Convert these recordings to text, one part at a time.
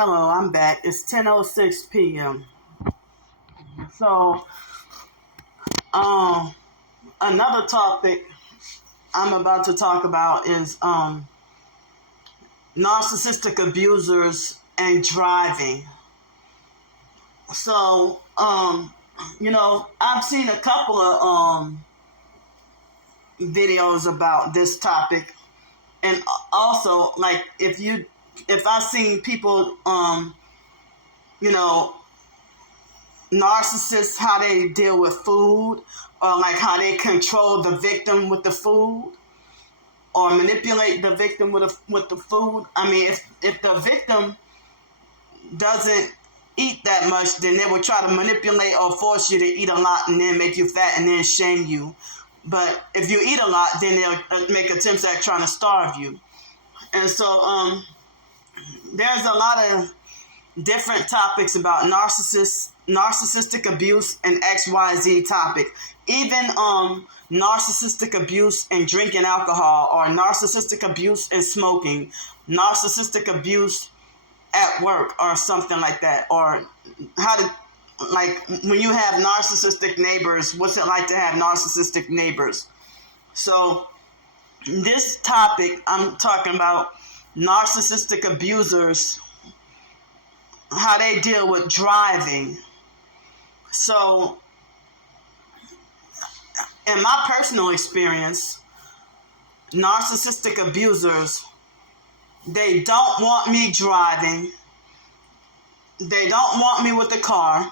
Hello, I'm back. It's 10:06 p.m. So, another topic I'm about to talk about is narcissistic abusers and driving. So, I've seen a couple of videos about this topic, and also like if I've seen people narcissists, how they deal with food, or like how they control the victim with the food, or manipulate the victim with the food. I mean, if the victim doesn't eat that much, then they will try to manipulate or force you to eat a lot and then make you fat and then shame you. But if you eat a lot, then they'll make attempts at trying to starve you. And so there's a lot of different topics about narcissistic abuse and XYZ topic. Even narcissistic abuse and drinking alcohol, or narcissistic abuse and smoking, narcissistic abuse at work, or something like that. Or how to, like, when you have narcissistic neighbors, what's it like to have narcissistic neighbors? So this topic, I'm talking about narcissistic abusers, how they deal with driving. So in my personal experience, narcissistic abusers, they don't want me driving. They don't want me with the car.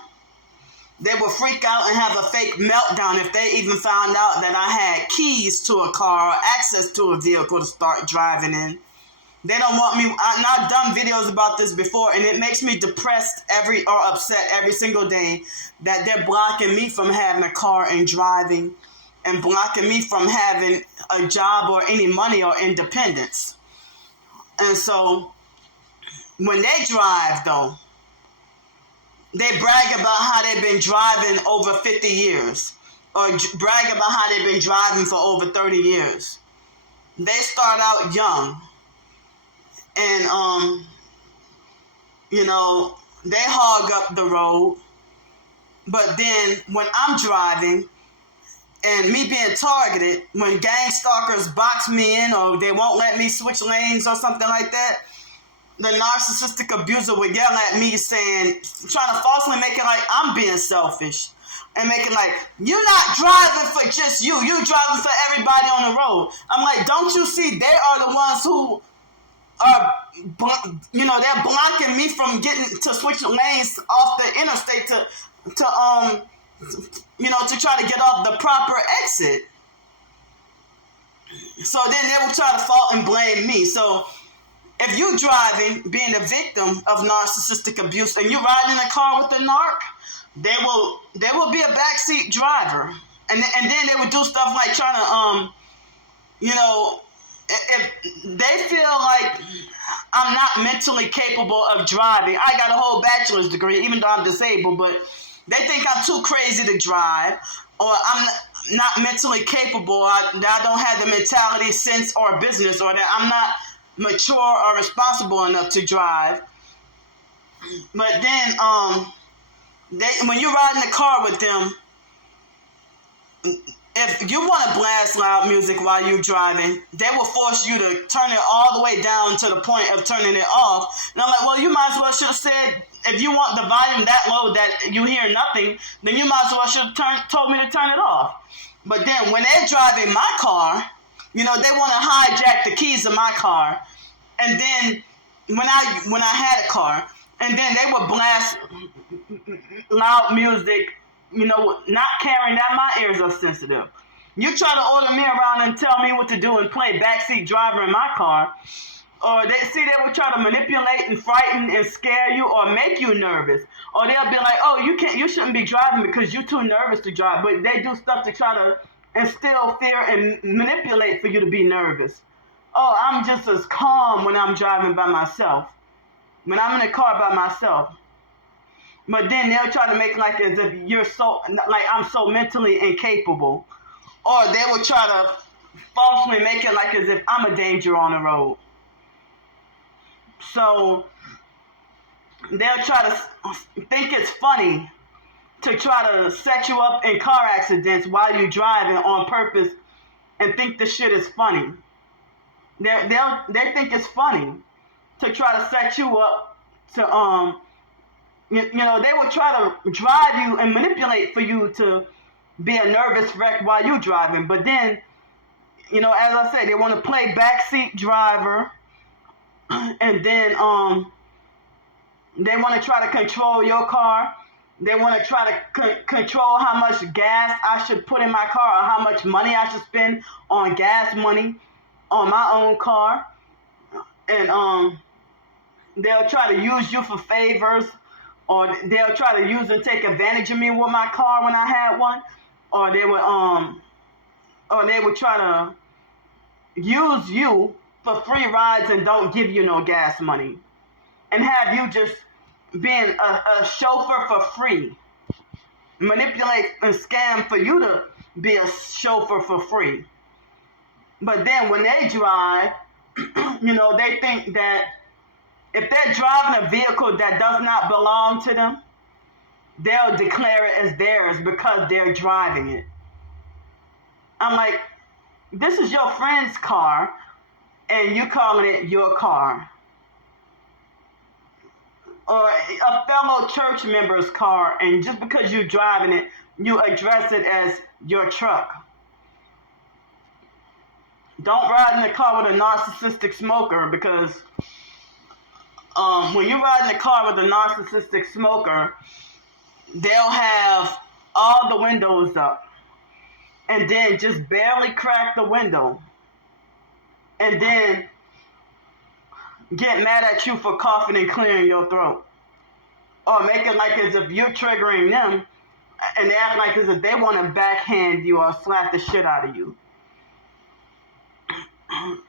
They will freak out and have a fake meltdown if they even found out that I had keys to a car or access to a vehicle to start driving in. They don't want me. I've done videos about this before, and it makes me depressed or upset every single day that they're blocking me from having a car and driving, and blocking me from having a job or any money or independence. And so when they drive, though, they brag about how they've been driving over 50 years, or brag about how they've been driving for over 30 years. They start out young, and they hog up the road. But then when I'm driving and me being targeted, when gang stalkers box me in, or they won't let me switch lanes or something like that, the narcissistic abuser would yell at me trying to falsely make it like I'm being selfish, and make it like, you're not driving for just you're driving for everybody on the road. I'm like, don't you see they are the ones who are, they're blocking me from getting to switch lanes off the interstate to try to get off the proper exit. So then they will try to fault and blame me. So if you're driving, being a victim of narcissistic abuse, and you're riding in a car with a narc, there will be a backseat driver, and then they would do stuff like trying to if they feel like I'm not mentally capable of driving. I got a whole bachelor's degree, even though I'm disabled, but they think I'm too crazy to drive, or I'm not mentally capable, that I don't have the mentality, sense, or business, or that I'm not mature or responsible enough to drive. But then when you ride in the car with them, if you want to blast loud music while you're driving, they will force you to turn it all the way down to the point of turning it off. And I'm like, well, you might as well should have said, if you want the volume that low that you hear nothing, then you might as well should have told me to turn it off. But then when they're driving my car, they want to hijack the keys of my car. And then when I had a car, and then they would blast loud music, not caring that my ears are sensitive. You try to order me around and tell me what to do and play backseat driver in my car, or they would try to manipulate and frighten and scare you or make you nervous. Or they'll be like, oh, you shouldn't be driving because you're too nervous to drive. But they do stuff to try to instill fear and manipulate for you to be nervous. Oh, I'm just as calm when I'm driving by myself, when I'm in the car by myself. But then they'll try to make like as if I'm so mentally incapable. Or they will try to falsely make it like as if I'm a danger on the road. So they'll try to think it's funny to try to set you up in car accidents while you're driving on purpose and think the shit is funny. They think it's funny to try to set you up to they will try to drive you and manipulate for you to be a nervous wreck while you're driving. But then, as I said, they want to play backseat driver, and then they want to try to control your car. They want to try to control how much gas I should put in my car, or how much money I should spend on gas money on my own car. And they'll try to use you for favors, or they'll try to use and take advantage of me with my car when I had one, or they would try to use you for free rides and don't give you no gas money, and have you just being a chauffeur for free, manipulate and scam for you to be a chauffeur for free. But then when they drive, they think that if they're driving a vehicle that does not belong to them, they'll declare it as theirs because they're driving it. I'm like, this is your friend's car, and you calling it your car. Or a fellow church member's car, and just because you're driving it, you address it as your truck. Don't ride in the car with a narcissistic smoker, because when you ride in the car with a narcissistic smoker, they'll have all the windows up and then just barely crack the window and then get mad at you for coughing and clearing your throat. Or make it like as if you're triggering them, and they act like as if they want to backhand you or slap the shit out of you.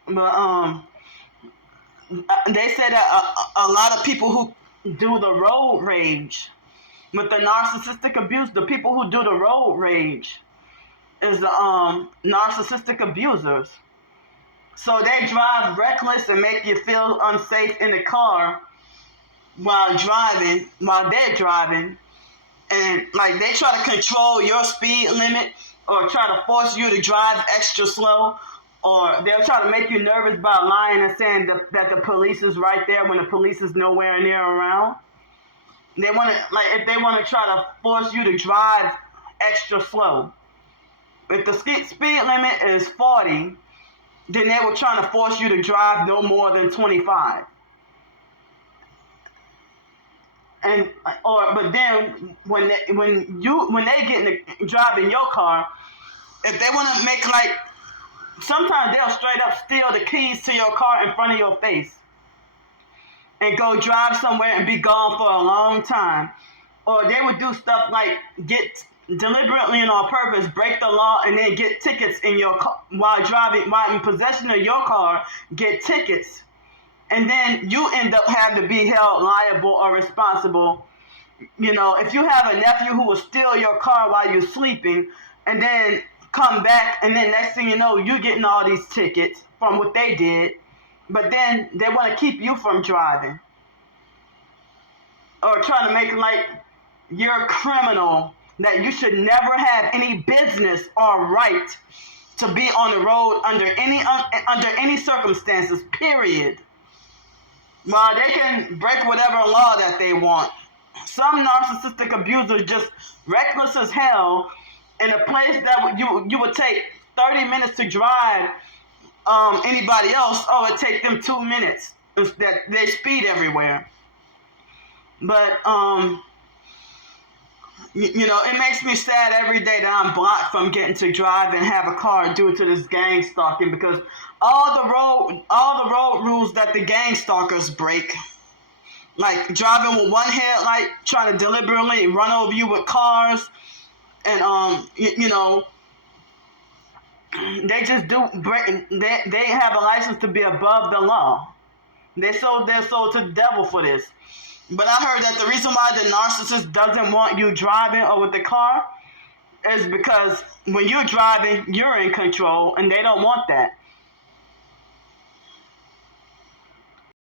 But they say that a lot of people who do the road rage with the narcissistic abuse, the people who do the road rage is the narcissistic abusers. So they drive reckless and make you feel unsafe in the car while they're driving. And like they try to control your speed limit, or try to force you to drive extra slow, or they'll try to make you nervous by lying and saying that the police is right there when the police is nowhere near around. They want to, if they want to try to force you to drive extra slow. If the speed limit is 40, then they were trying to force you to drive no more than 25. But then when they get driving your car, if they want to make sometimes they'll straight up steal the keys to your car in front of your face and go drive somewhere and be gone for a long time. Or they would do stuff like get deliberately and on purpose break the law and then get tickets in your car while in possession of your car, get tickets. And then you end up having to be held liable or responsible. If you have a nephew who will steal your car while you're sleeping and then come back, and then next thing you know, you're getting all these tickets from what they did, but then they want to keep you from driving. Or trying to make you're a criminal, that you should never have any business or right to be on the road under any circumstances, period. Well, they can break whatever law that they want. Some narcissistic abusers just reckless as hell in a place that you would take 30 minutes to drive anybody else. Oh, it take them 2 minutes. That they speed everywhere. But it makes me sad every day that I'm blocked from getting to drive and have a car due to this gang stalking, because all the road rules that the gang stalkers break, like driving with one headlight, trying to deliberately run over you with cars, and they just do break. They have a license to be above the law. They sold their soul to the devil for this. But I heard that the reason why the narcissist doesn't want you driving or with the car is because when you're driving, you're in control, and they don't want that.